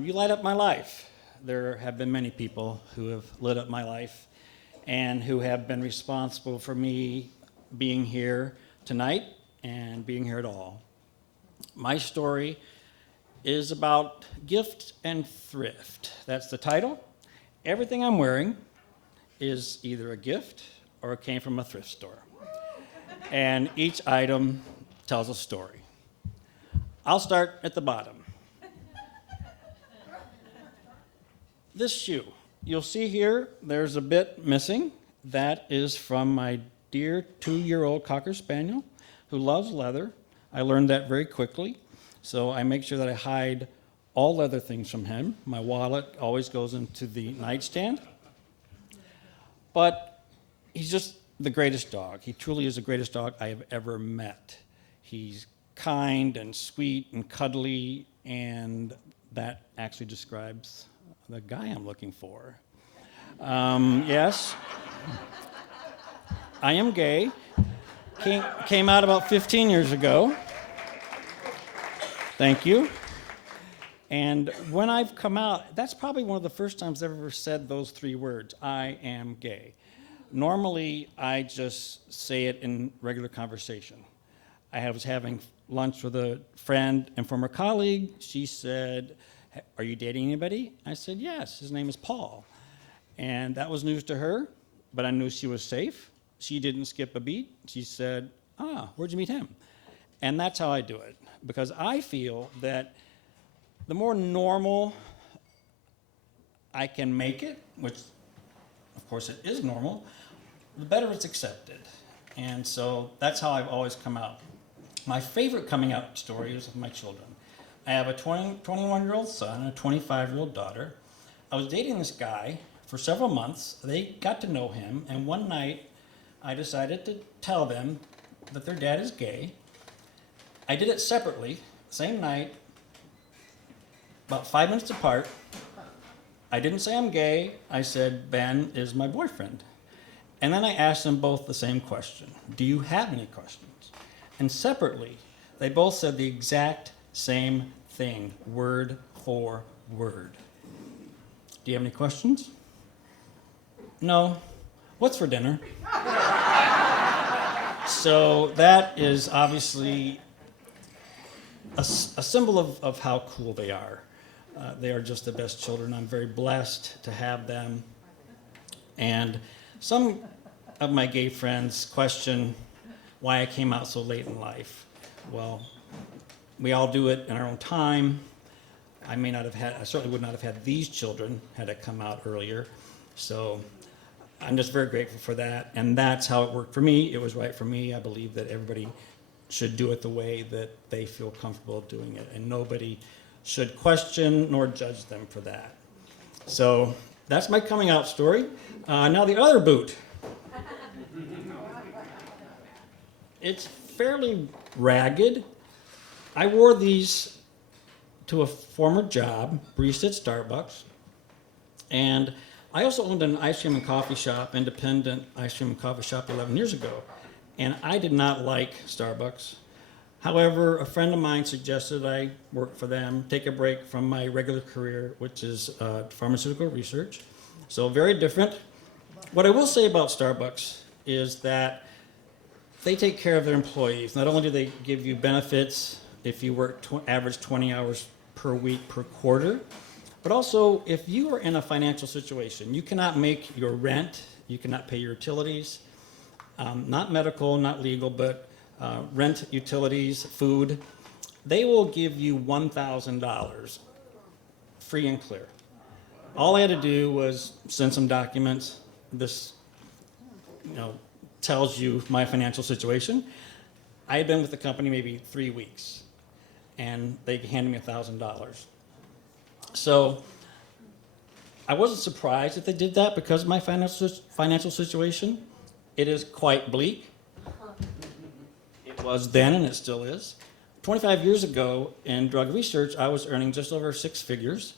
You light up my life. There have been many people who have lit up my life and who have been responsible for me being here tonight and being here at all. My story is about gift and thrift. That's the title. Everything I'm wearing is either a gift or it came from a thrift store. And each item tells a story. I'll start at the bottom. This shoe, you'll see here, there's a bit missing. That is from my dear 2-year-old Cocker Spaniel who loves leather. I learned that very quickly, so I make sure that I hide all leather things from him. My wallet always goes into the nightstand. But he's just the greatest dog. He truly is the greatest dog I have ever met. He's kind and sweet and cuddly, and that actually describes the guy I'm looking for. Yes, I am gay. Came out about 15 years ago. Thank you. And when I've come out, that's probably one of the first times I've ever said those 3 words, I am gay. Normally, I just say it in regular conversation. I was having lunch with a friend and former colleague. She said, "Are you dating anybody?" I said, "Yes, his name is Paul." And that was news to her, but I knew she was safe. She didn't skip a beat. She said, "Where'd you meet him?" And that's how I do it, because I feel that the more normal I can make it, which of course it is normal, the better it's accepted. And so that's how I've always come out. My favorite coming out story is with my children. I have a 21-year-old son and a 25-year-old daughter. I was dating this guy for several months. They got to know him, and one night I decided to tell them that their dad is gay. I did it separately, same night, about 5 minutes apart. I didn't say I'm gay. I said Ben is my boyfriend. And then I asked them both the same question. Do you have any questions? And separately, they both said the exact same thing, word for word. Do you have any questions? No. What's for dinner? So that is obviously a symbol of how cool they are. They are just the best children. I'm very blessed to have them. And some of my gay friends question why I came out so late in life. Well, we all do it in our own time. I certainly would not have had these children had it come out earlier. So I'm just very grateful for that. And that's how it worked for me. It was right for me. I believe that everybody should do it the way that they feel comfortable doing it. And nobody should question nor judge them for that. So that's my coming out story. Now the other boot. It's fairly ragged. I wore these to a former job, barista at Starbucks. And I also owned an ice cream and coffee shop, independent ice cream and coffee shop 11 years ago. And I did not like Starbucks. However, a friend of mine suggested I work for them, take a break from my regular career, which is pharmaceutical research. So very different. What I will say about Starbucks is that they take care of their employees. Not only do they give you benefits if you work average 20 hours per week per quarter, but also if you are in a financial situation, you cannot make your rent, you cannot pay your utilities, not medical, not legal, but rent, utilities, food, they will give you $1,000 free and clear. All I had to do was send some documents. This, tells you my financial situation. I had been with the company maybe 3 weeks, and they handed me $1,000. So I wasn't surprised that they did that because of my financial situation. It is quite bleak. It was then, and it still is. 25 years ago in drug research, I was earning just over 6 figures.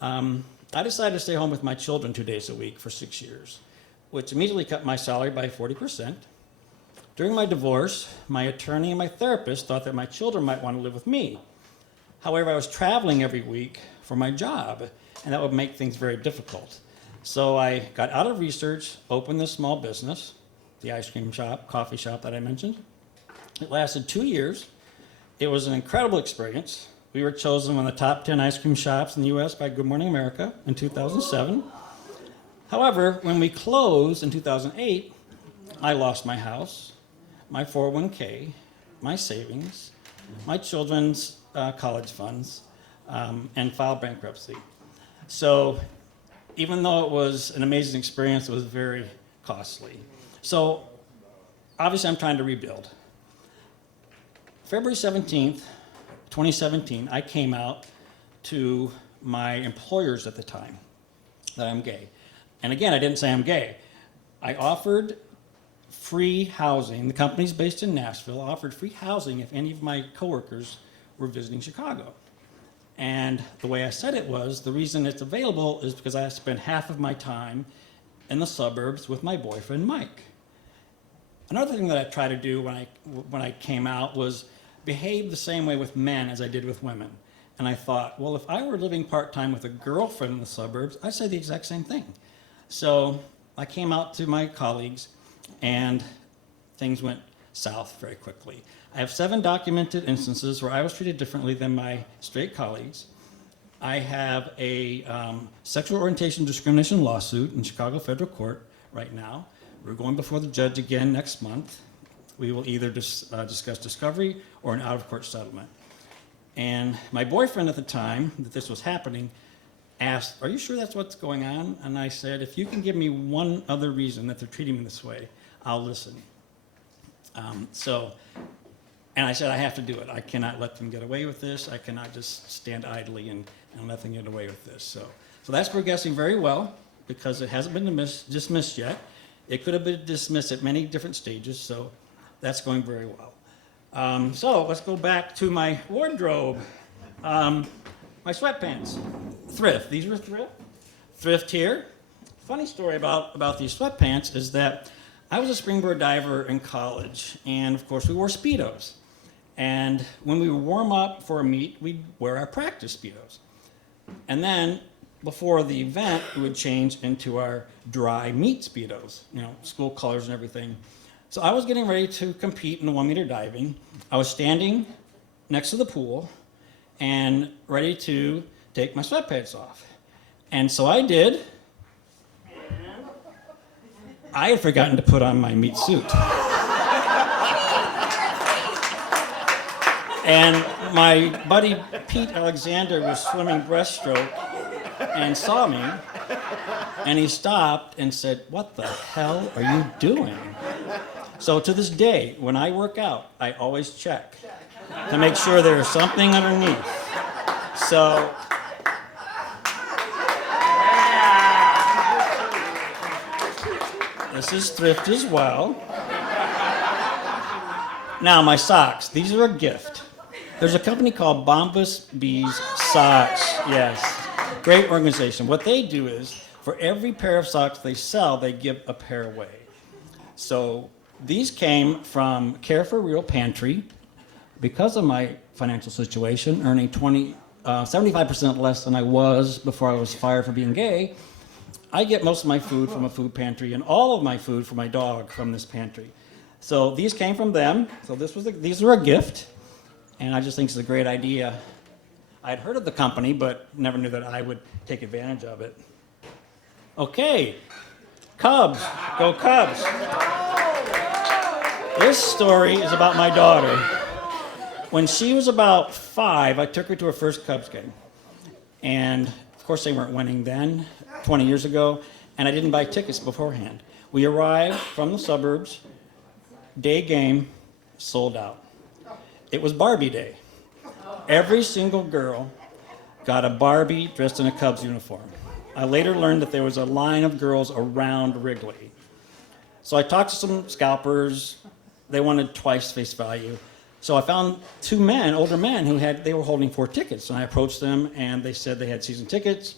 I decided to stay home with my children 2 days a week for 6 years, which immediately cut my salary by 40%. During my divorce, my attorney and my therapist thought that my children might want to live with me. However, I was traveling every week for my job, and that would make things very difficult. So I got out of research, opened this small business, the ice cream shop, coffee shop that I mentioned. It lasted 2 years. It was an incredible experience. We were chosen one of the top 10 ice cream shops in the US by Good Morning America in 2007. However, when we closed in 2008, I lost my house, my 401k, my savings, my children's college funds, and filed bankruptcy. So even though it was an amazing experience, it was very costly. So obviously I'm trying to rebuild. February 17th, 2017, I came out to my employers at the time that I'm gay. And again, I didn't say I'm gay. I offered free housing. The company's based in Nashville. Offered free housing if any of my coworkers were visiting Chicago. And the way I said it was, the reason it's available is because I spent half of my time in the suburbs with my boyfriend, Mike. Another thing that I tried to do when I came out was behave the same way with men as I did with women. And I thought, well, if I were living part-time with a girlfriend in the suburbs, I'd say the exact same thing. So I came out to my colleagues, and things went south very quickly. I have 7 documented instances where I was treated differently than my straight colleagues. I have a sexual orientation discrimination lawsuit in Chicago Federal Court right now. We're going before the judge again next month. We will either discuss discovery or an out-of-court settlement. And my boyfriend at the time that this was happening asked, "Are you sure that's what's going on?" And I said, "If you can give me one other reason that they're treating me this way, I'll listen." And I said, I have to do it. I cannot let them get away with this. I cannot just stand idly and let them get away with this. So that's progressing very well because it hasn't been dismissed yet. It could have been dismissed at many different stages, so that's going very well. So let's go back to my wardrobe. My sweatpants, thrift. These were thrift. Thrift here. Funny story about these sweatpants is that I was a springboard diver in college, and of course we wore Speedos. And when we would warm up for a meet, we'd wear our practice Speedos. And then before the event, we would change into our dry meet Speedos, school colors and everything. So I was getting ready to compete in the 1-meter diving. I was standing next to the pool and ready to take my sweatpants off. And so I did. And I had forgotten to put on my meat suit. And my buddy Pete Alexander was swimming breaststroke and saw me, and he stopped and said, "What the hell are you doing?" So to this day, when I work out, I always check to make sure there's something underneath. So this is thrift as well. Now my socks, these are a gift. There's a company called Bombas Bees Socks. Yes, great organization. What they do is, for every pair of socks they sell, they give a pair away. So these came from Care for Real Pantry. Because of my financial situation, earning 75% less than I was before I was fired for being gay, I get most of my food from a food pantry and all of my food for my dog from this pantry. So these came from them. So these were a gift. And I just think it's a great idea. I'd heard of the company, but never knew that I would take advantage of it. Okay, Cubs, go Cubs. This story is about my daughter. When she was about 5, I took her to her first Cubs game. And of course they weren't winning then, 20 years ago, and I didn't buy tickets beforehand. We arrived from the suburbs, day game, sold out. It was Barbie Day. Every single girl got a Barbie dressed in a Cubs uniform. I later learned that there was a line of girls around Wrigley. So I talked to some scalpers. They wanted twice face value. So I found 2 men, older men, they were holding 4 tickets. And I approached them, and they said they had season tickets.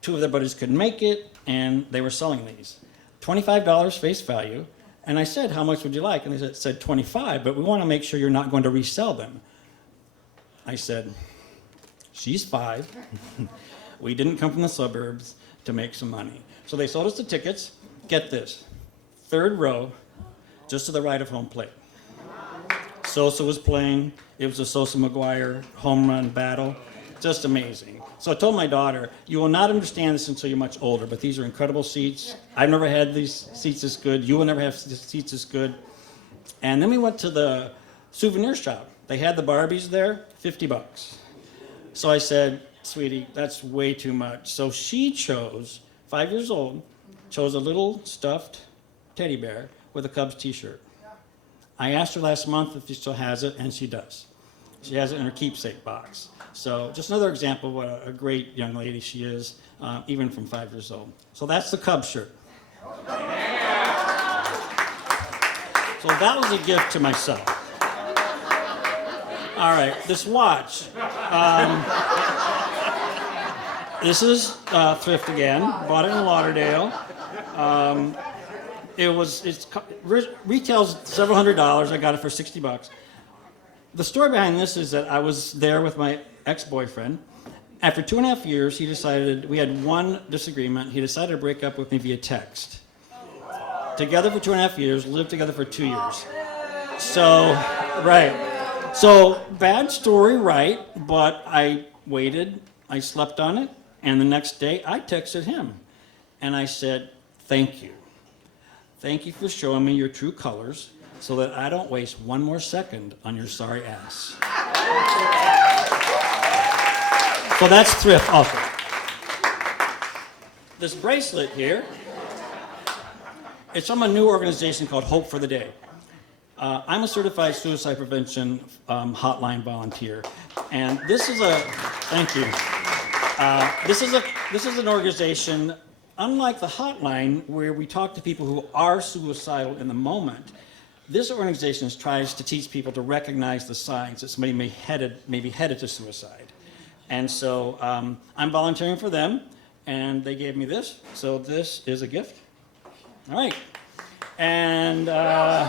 2 of their buddies couldn't make it, and they were selling these. $25 face value. And I said, "How much would you like?" And they said 25, but we want to make sure you're not going to resell them. I said, She's 5. We didn't come from the suburbs to make some money. So they sold us the tickets. Get this, 3rd row, just to the right of home plate. Sosa was playing. It was a Sosa-McGuire home run battle. Just amazing. So I told my daughter, you will not understand this until you're much older, but these are incredible seats. I've never had these seats this good. You will never have seats this good. And then we went to the souvenir shop. They had the Barbies there, $50. So I said, sweetie, that's way too much. So she chose, 5 years old, chose a little stuffed teddy bear with a Cubs t-shirt. I asked her last month if she still has it, and she does. She has it in her keepsake box. So just another example of what a great young lady she is, even from 5 years old. So that's the Cubs shirt. So that was a gift to myself. All right, this watch. This is thrift again. Bought it in Lauderdale. It retails several $100s. I got it for $60. The story behind this is that I was there with my ex-boyfriend. After 2.5 years, we had one disagreement. He decided to break up with me via text. Together for 2.5 years, lived together for 2 years. So, right. So, bad story, right? But I waited, I slept on it, and the next day I texted him. And I said, thank you. Thank you for showing me your true colors so that I don't waste one more second on your sorry ass. So that's thrift also. This bracelet here, it's from a new organization called Hope for the Day. I'm a certified suicide prevention hotline volunteer, and this is thank you. This is an organization, unlike the hotline, where we talk to people who are suicidal in the moment. This organization tries to teach people to recognize the signs that somebody may be headed to suicide. And so I'm volunteering for them, and they gave me this. So this is a gift. All right. And I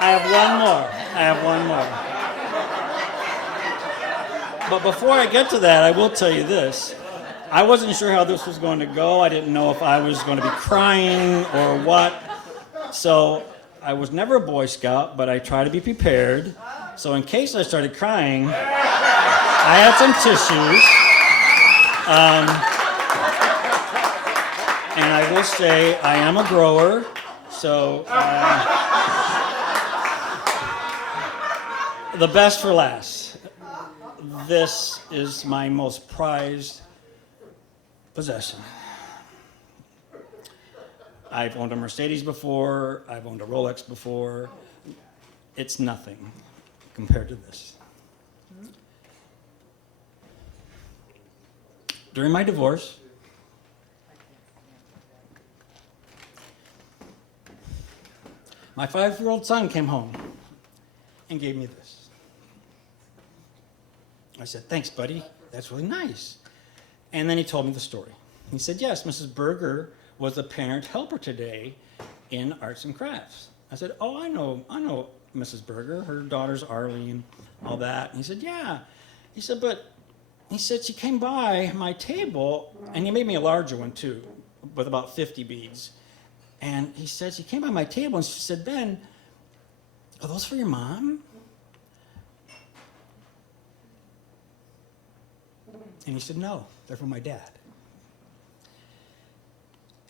have one more. But before I get to that, I will tell you this. I wasn't sure how this was going to go. I didn't know if I was going to be crying or what. So I was never a Boy Scout, but I try to be prepared. So in case I started crying, I had some tissues. And I will say I am a grower, so the best for last. This is my most prized possession. I've owned a Mercedes before, I've owned a Rolex before. It's nothing compared to this. During my divorce, my 5-year-old son came home and gave me this. I said, thanks, buddy. That's really nice. And then he told me the story. He said, yes, Mrs. Berger was a parent helper today in arts and crafts. I said, oh, I know Mrs. Berger. Her daughter's Arlene, all that. And he said, yeah. He said, she came by my table, and he made me a larger one, too, with about 50 beads. And he said, she came by my table, and she said, Ben, are those for your mom? And he said, no, they're for my dad.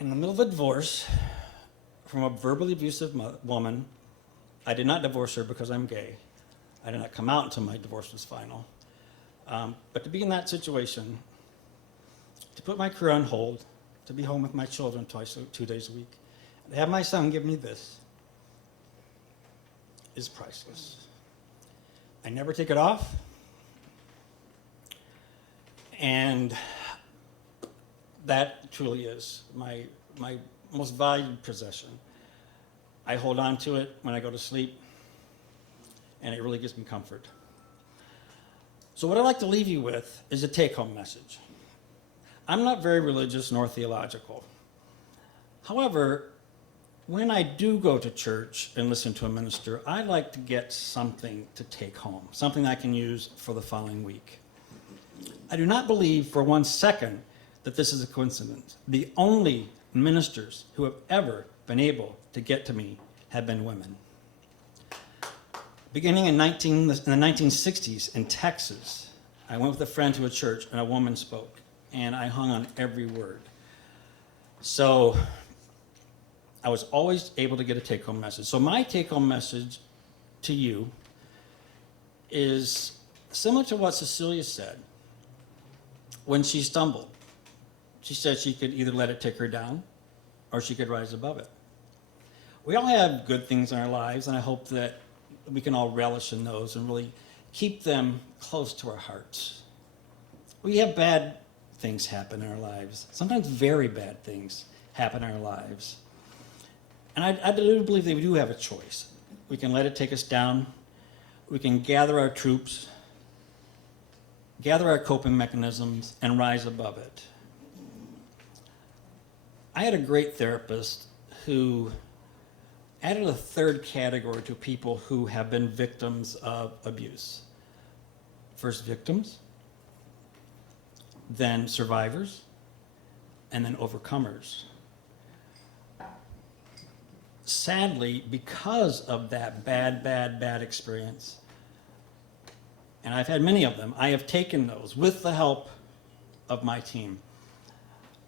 In the middle of a divorce from a verbally abusive woman, I did not divorce her because I'm gay. I did not come out until my divorce was final. But to be in that situation, to put my career on hold, to be home with my children 2 days a week, to have my son give me this is priceless. I never take it off. And that truly is my most valued possession. I hold on to it when I go to sleep, and it really gives me comfort. So what I'd like to leave you with is a take-home message. I'm not very religious nor theological. However, when I do go to church and listen to a minister, I like to get something to take home, something I can use for the following week. I do not believe for 1 second that this is a coincidence. The only ministers who have ever been able to get to me have been women. Beginning in the 1960s in Texas, I went with a friend to a church and a woman spoke, and I hung on every word. So I was always able to get a take-home message. So my take-home message to you is similar to what Cecilia said when she stumbled. She said she could either let it take her down or she could rise above it. We all have good things in our lives, and I hope that we can all relish in those and really keep them close to our hearts. We have bad things happen in our lives. Sometimes very bad things happen in our lives. And I do believe that we do have a choice. We can let it take us down. We can gather our troops, gather our coping mechanisms, and rise above it. I had a great therapist who added a third category to people who have been victims of abuse. First victims, then survivors, and then overcomers. Sadly, because of that bad experience, and I've had many of them, I have taken those with the help of my team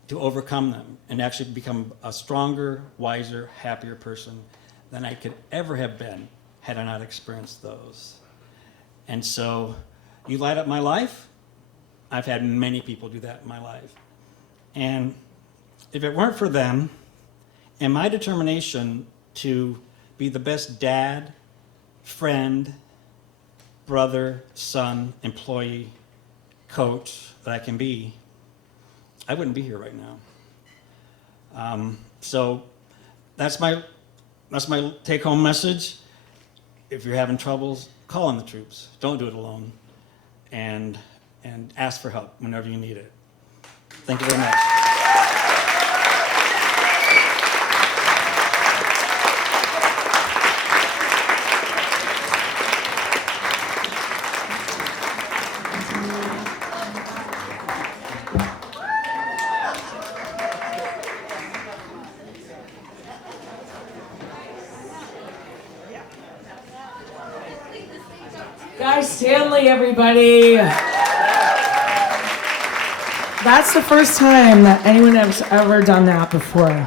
to overcome them and actually become a stronger, wiser, happier person than I could ever have been had I not experienced those. And so, you light up my life. I've had many people do that in my life. And if it weren't for them and my determination to be the best dad, friend, brother, son, employee, coach that I can be, I wouldn't be here right now. So that's my take-home message. If you're having troubles, call on the troops. Don't do it alone. And ask for help whenever you need it. Thank you very much. Guys, Stehley, everybody. That's the first time that anyone has ever done that before.